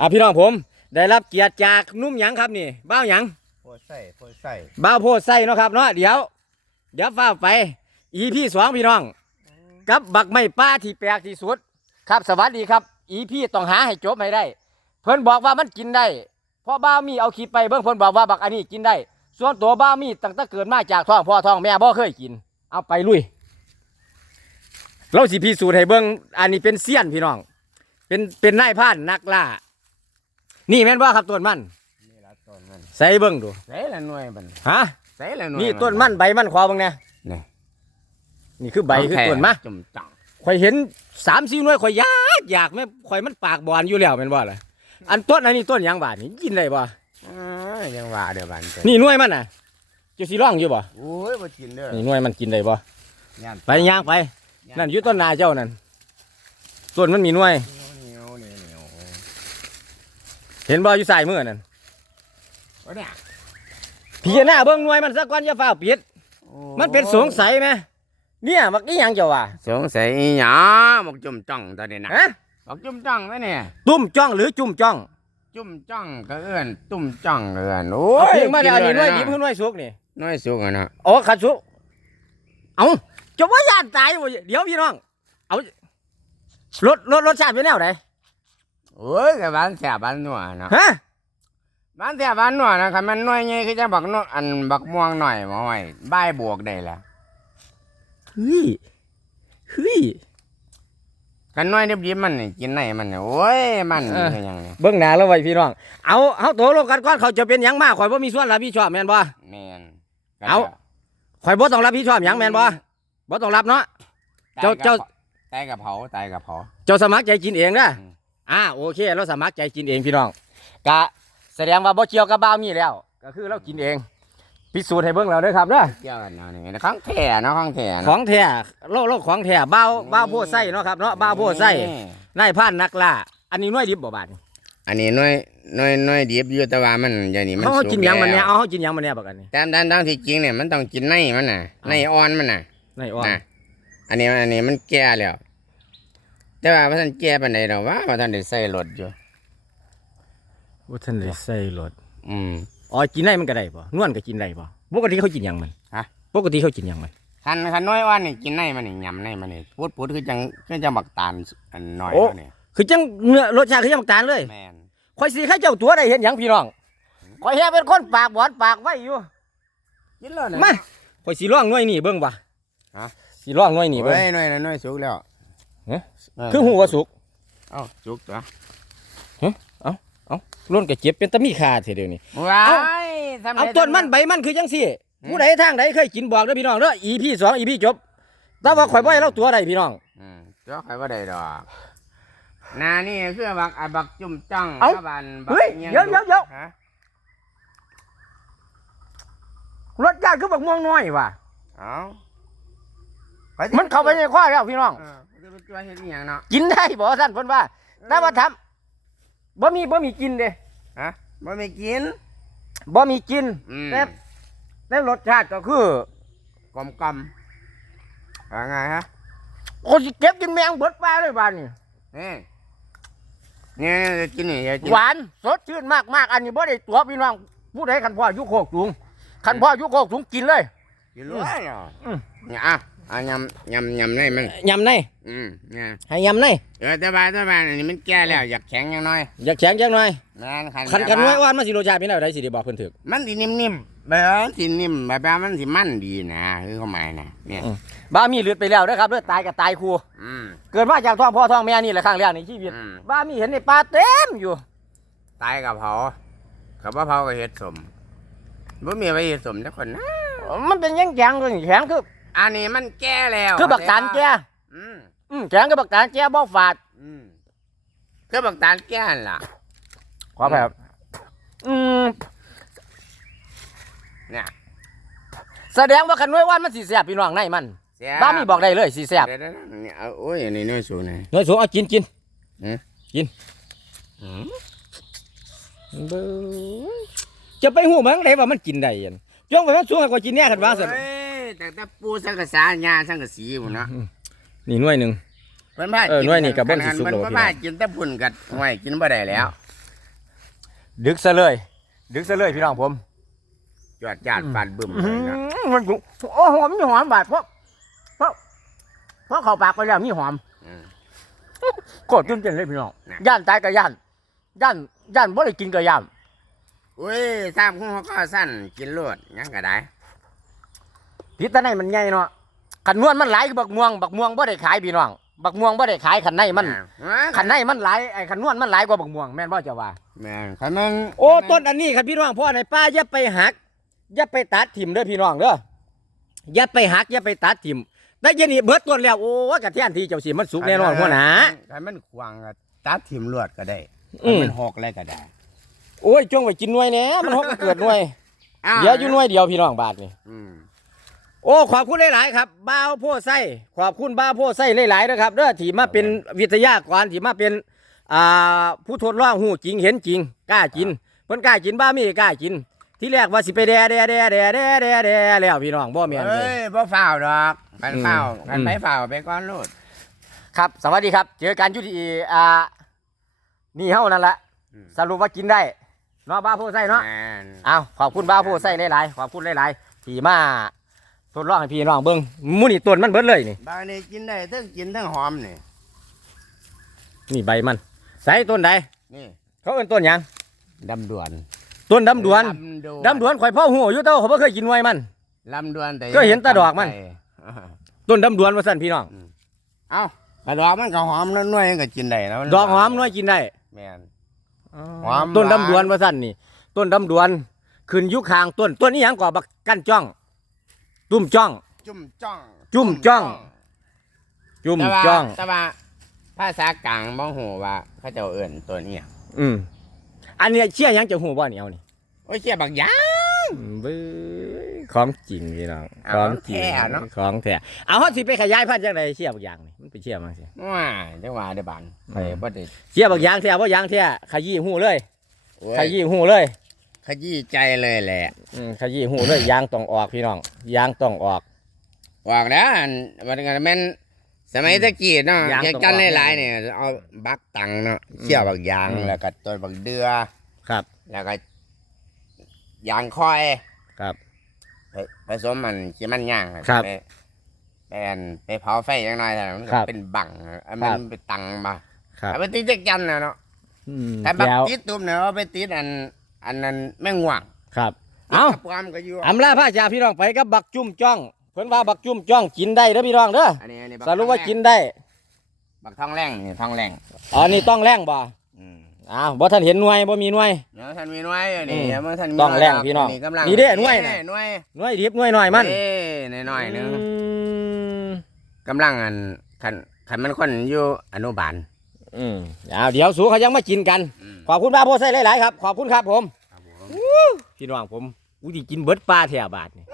อะพี่น้องผม ได้รับเกียรติจากนุ่มหยังครับนี่บ้าวหยังโพดใส่โพดใส่บ้าวโพดไส้เนาะครับเนาะเดี๋ยว เดี๋ยวฟ้าไป อีพี่สองพี่น้อง กับบักไม้ป้าที่แปลกที่สุด ครับสวัสดีครับ อีพี่ต้องหาให้จบให้ได้ เพิ่นบอกว่ามันกินได้เพราะบ้าวมีเอาขีดไปเบิ่งเพิ่นบอกว่าบักอันนี้กินได้ ส่วนตัวบ้าวมีตั้งแต่เกิดมาจากท้องพ่อท้องแม่บ่เคยกิน เอาไปลุย เราสิพิสูจน์ให้เบิ่งอันนี้เป็นเซียนพี่น้อง เป็นเป็นนายพรานนักล่า นี่แม่นว่าครับต้นมันนี่ละต้นมันใส่เบิ่งดูใส่ละหน่วยมันฮะใส่ละหน่วยนี่ต้นมันใบมันขอเบิ่งแน่นี่นี่คือใบคือต้นมะจุ่มจังข่อยเห็นสามสี่หน่วยข่อยอยากอยากแม่ข่อยมันปากบอนอยู่แล้วแม่นบ่ล่ะอันต้นอันนี้ต้นหยังบาดนี่กินได้บ่อ่ายังว่าเดี๋ยวบันเกิดนี่หน่วยมันน่ะจะสิร้องอยู่บ่โอ้ยบ่กินเด้อนี่หน่วยมันกินได้บ่ย่านไปย่างไปนั่นอยู่ต้นนาเจ้านั่นต้นมันมีหน่วย เหนียวเหนียวเหนียว เห็นบ่อยู่สายมือนั่นโอ้เนี่ยพี่หน้าเบิ่งหน่วยมันซะก่อนอย่าฟ้าวปิดโอ้มันเป็นสงสัยไหมเนี่ยมักอีหยังเจ้าว่าสงสัยอีหยาบอกจุ่มจังตอนนี้นะฮะบอกจุ่มจังนะเนี่ยตุ้มจ้องหรือจุ่มจ้อง จุ่มจังก็เอื้อนตุ่มจังก็เอื้อนโอ้เอายเพียงมาเดี๋ยวอันนี้หน่วยกิดิบคือหน่วยสุกนี่หน่วยสุกอะเนาะอ๋อขัดสุเอาจะว่าย่านตายบ่เดี๋ยวพี่น้องเอารสรสรสชาติเป็นแนวไหน โอ้ยกับบ้านแสบบ้านนัวเนาะฮะบ้านแสบบ้านนัวนะครับมันหน่วยใหญ่คือจะบักนวอันบักม่วงหน่อยมาไว้บ่ายบวกได้ละเฮ้ยเฮ้ยกันหน่วยดิบๆมันนี่กินไหนมันนี่โอ้ยมันเออเป็นหยังไงเบิ่งหน้าแล้วไว้พี่น้องเอาเอาโตลงกันก่อนเขาจะเป็นหยังมากข่อยบ่มีส่วนรับผิดชอบแม่นบ่ แมนเอา ข่อยบ่ต้องรับผิดชอบหยังแม่นบ่บ่ต้องรับเนาะ เจ้าเจ้า ตายกับเผาตายกับเผา เจ้าสมัครใจกินเองนะอืม อ่าโอเค เราสมัครใจกินเองพี่น้องกะแสดงว่าบ่เกี่ยวกับบ้าวมีแล้ว ก็คือเรากินเอง พิสูจน์ให้เบิ่งแล้วเด้อครับเด้อเกี่ยวกันเนาะนี่ของแท้เนาะของแท้ขเนาะองแท้โลกโลกของแท้บ้าวบ้าวโพดไส้เนาะครับเนาะบ้าวโพดไส้นี่นายพรานนักล่าอันนี้หน้อยดิบบ่บาดนี่อันนี้หน่วยหน่วยหน่วยดิบอยู่แต่ว่ามันอย่างนี้มันเขาเขากินหยังมันเนี่ยสุเอาเขากินหยังมันเนี่ยบักอันนี้แล้วแต่ด้านด้านที่จริงเนี่ยมันต้องกินในมันน่ะเอาในอ่อนมันน่ะนายอ่อนนะอันนี้อันนี้มันแก่แล้ว แต่ว่าพระท่านแก่ปานใดดอกว่าพระท่านได้ใส่รถอยู่ ว่าท่านได้ใส่รสอืม อ๋อกินได้มันก็ได้บ่นวลก็กินได้บ่ปกติเขากินหยังมันฮะ ปกติเขากินหยังมันคันคันน้อยว่านี่กินในมันนี่ยำในมันนี่พูดพูดคือจังคือจังบักตาลอันน้อยโอ้เท่านี่คือจังเนื้อรสชาติคือจังตาลเลยแม่นข่อยสิให้เจ้าตัวได้เห็นหยังพี่น้องข่อยแฮเป็นคนปากบอนปากไว้อยู่กินเลยนะมาข่อยสิร้องหน่วยนี่เบิ่งบ่ฮะ สิร้องหน่วยนี่เบิ่งเฮ้ยน้อยน้อยสุกแล้ว เอ๊ะเออคือหูว่าสุกเอ้าสุกตัวล้นก็เจ็บเป็นตะมีค่าเสียเดี๋ยวนี้ว้าเอ้ายทำไเอาต้นมันใบมันคือจังซี่ผู้ใดทางใดเคยกินบอกเด้อพี่น้องเด้อ EP สอง EP จบแต่ว่าข่อยบ่ให้เราตัวใดพี่น้องอืมเจ้าใครว่าได้ดอกนานี่คือบักอะบักจุ่มจังเอ้ากับบันบักเฮ้ยอีงเดี๋ยวเดี๋ยวเดี๋ยวฮะรสชาติคือบักม่วงน้อยว่ะเอ้ามันเข้าไปในข้อแล้วพี่น้องเออจะไปช่ วยเฮ็ดอีหยังเนาะกินได้บ่ท่านเพิ่นว่าแต่ว่าทำบ่มีบ่มีกินเด้ฮะบ่ไม่กินบ่มีกินอืมแต่แต่รสชาติก็คือกลมกลมว่าไงฮะโอ้สิเก็บกินแมงเบิดปลาเลยบาดนี้นี่นี่นี่จะกินนี่จะกินหวานสดชื่นมากมากๆอันนี้บ่ได้ตัวพี่น้องผู้ใดคันพ่ออยู่โคกสูงคันพ่ออยู่โคกสูงกินเลยกินเลยเหรออืมเนี่ย อะอะยำยำยำในมันยำในอืมเนี่ยให้ยำในเออแต่บายแต่บายอันนี้มันแก่แล้วอยากแข็งยังน้อยอยากแข็งจังหน่อยแม่นคันคันกันแต่น้อยว่าว่านมาสิรสชาติเป็นแนวใดสิได้บอกเพิ่นถึก มันสินิ่มๆแบบว่าสินิ่มแบบว่ามันสิมันดีนะคือความหมายนะเนี่ยอืม บ้ามีเลือดไปแล้วเด้อครับเด้อตายก็ตายครูอืม เกิดมาจากท้องพ่อท้องแม่นี่แหละครั้งแรกในชีวิตอืม บ้ามีเห็นในปลาเต็มอยู่ ตายกับเผากับว่าเผากับเห็ดสมบ่มีไปเห็ดสมจักคนนะมันเป็นยังแข็งเลยแข็งคือ อันนี้มันแก่แล้วคือบักตาลแก่อืมอืมแข็งคือบักตาลแก่บ่ฝาด อืมคือบักตาลแก่นั่นล่ะขออภัยครับอืมเนี่ยแสดงว่าคันน้อยว่านมันสิแซ่บพี่น้องในมันเสียบ้ามีบอกได้เลยสิแซ่บเดี๋ยวๆๆเนี่ยเอาโอ้ยอันนี้น้อยสูงนะน้อยสูงเอากินกินอืมกินเบ้อจะไปหูมันได้ว่ามันกินได้ยันจ้องไปมันสูงให้กว่ากินเนี่ยคันว่าซั่นเอ้ย แต่แต่ปูสังกะสาญาสังกะสีพุ่นเนาะนี่หน่วยหนึงเพิ่นพาเออหน่วยนี่ก็บ่สิสุกมันโลเพิ่นพี่น้องพากินแต่พุ่นกัดห่วยกินบ่ได้แล้วดึกซะเลย ดึกซะเลยพี่น้องผมจวดจาดฟาดบึ้มอื้อเลยหืนะอมันกูโอ้หอมมีหอมบาดเพราะเพราะเพราะเข้าปากไปแล้วมีหอมอืม โคตรตื่นเต้นเลยพี่น้องนะย่านตายกับย่านย่านย่านบ่ได้กินกับย่าน อุ้ยสามคู่ก็สั้นกินรวดยังก็ได้ พิษตะในมันใหญ่เนาะขันนวลมันหลายคือบักม่วงบักม่วงบ่ได้ขายพี่น้องบักม่วงบ่ได้ขายขันในมันอ่าขันในมันหลายไอ้ขันนวลมันหลายกว่าบักม่วงแม่นบ่เจ้าว่าแม่นคันมันโอ้ต้นอันนี้ครับพี่น้องพ่อในป้าอย่าไปหักอย่าไปตัดถิ่มเด้อพี่น้องเด้ออย่าไปหักอย่าไปตัดถิ่มแต่เดี๋ยวนี้เบิดต้นแล้วโอ้ยกระเทียนที่เจ้าสิมันสุกแน่นอนหัวหน้าคันมันควางก็ตัดทิ่มรวดก็ได้อืคันมมันหอกอะไรก็ได้โอ้ยจงไว้กินหน่วยแหน่มันหกเกิดหน่วยอ้าวเดี๋ยวอยู่หน่วยเดียวพี่น้องบาทนี่อืม โอ้ขอบคุณหลาย ๆ ครับบ้าวโพไส้ขอบคุณบ้าวโพไส้หลาย ๆ นะครับเด้อที่มาเป็นวิทยากรที่มาเป็นอ่าผู้ทดลองหูจริงเห็นจริงกล้ากินเพิ่นกล้ากินบ้ามีกล้ากิน ที่แรกว่าสิไปแดแดแดแดแดแดแดแล้วพี่น้องบ่แม่นเลเอ้ย ยบ่ฝ้าวดอกมันฝ้าวอืม มันไปฝ้าวไปก่อนโลดครับสวัสดีครับ เจอกันอยู่ที่อ่านี่เฮานั่นแหละอืมสรุปว่ากินได้เนาะบ้าวโพไส้เนาะ แม่น เอาขอบคุณบ้าวโพไส้หลายๆ ขอบคุณหลายๆที่มา ทดลองให้พี่น้องเบิ่งหมูนี่ต้นมันเบิดเลยนี่ บางนี่กินได้ทั้งกินทั้งหอมนี่นี่ใบมันใส่ต้นใดนี่เขาเอิ้นต้นหยังลำดวนต้นดำดวนลำดวนดำดวนข่อยพ่อหูอยู่แต่ว่าเขาบ่เคยกินไว้มัน ลำดวนแต่ก็เห็นแต่ดอกมันไปต้นดำดวนว่าสั่นพี่น้อง เอ้ากระดอกมันก็หอมน้อยๆก็กินได้นะดอกหอมน้อยกินได้แม่นหหออมมต้นหวานดำดวนว่าสั่นนี่ ต้นดำดวนขึ้นอยุคางต้นต้นนี้หยังกว่าบักกั้นจ้อง ตุ้มจ้อง จุ่มจ้องจุ่มจ้อง จุ่มแต่ว่าจ้อง แต่ว่าภาษากลางบ่ฮู้ว่าเขาเจ้าเอิ้นตัวนี้หยังอืมอันเนี้ยเชี่ยหยังจะหูบ่เหนียวนี่โอ้ยเชี่ยบักยาอืมเบ้ยของจริงพี่น้องเอาของจริงแท้เนาะของแท้เอาเฮาสิไปขยายพันธุ์จังไดเชี่ยบักอย่างนี่มันไปเชี่ยมาสิ ว้าจังหวะเด้อบานไปบ่ได้เชี่ยบักอย่างแท้บ่อย่างแท้ขยี้หูเลย โอ้ยขยี้หูเลย ขยี้ใจเลยแหละอืมขยี้หูเลยยางต้องออกพี่น้องยางต้องออกว่าแล้วอันมันก็แม่นสมัยตะกี้เนาะยางเฮ็ดต้องกันออกหลายๆเนี่ยเอาบักตังเนาะเชี่ยบักยางอืม แล้วก็ตัวบักเดือครับ แล้วก็ยางคอยครับ ไปผสมมันขี้มันย่างอะครับไปไปอันไปเผาไฟอย่างน้อยแต่มันก็ครับเป็นบังอะมันครับ เป็นตังมาครับเอาไปติดจักจันนะเนาะ อืมแต่บักแล้ว ติดตุ้มเนี่ยเอาไปติดอัน อันนั้นแม่งว่างครับ เอ้าติดกับความก็อยู่อำลาพระจ่าพี่น้องไปกับบักจุ่มจ้อง เพิ่นว่าบักจุ่มจ้องกินได้เด้อพี่น้องเด้ออันนี้อันนี้บักสรุปว่าทองแรงกินได้ บักทองแรงนี่ทองแรงอ๋อนี่ต้องแรงบ่อืมอ้าวบ่ทันเห็นหน่วยบ่มีหน่วย เดี๋ยวท่านมีหน้อยอยู่นี่อืมเดี๋ยวมื่อท่านมีต้องแรงหยพี่น้องกำลังนี่เด้หน่วยน่ะ หน่วยหน่วยดิบหน่วยหน่อยมันเอ้หน่อยๆหนึงอืมกำลังอันขันขันมันคนอยู่อนุบาล อืมเอาเดี๋ยวสูเขายังมากินกันอืมขอบคุณป้าโพไส้หลายๆครับ ขอบคุณครับผมครับผมพี่น้องผมกูสิกินเบิดปลาแถวบาทนี่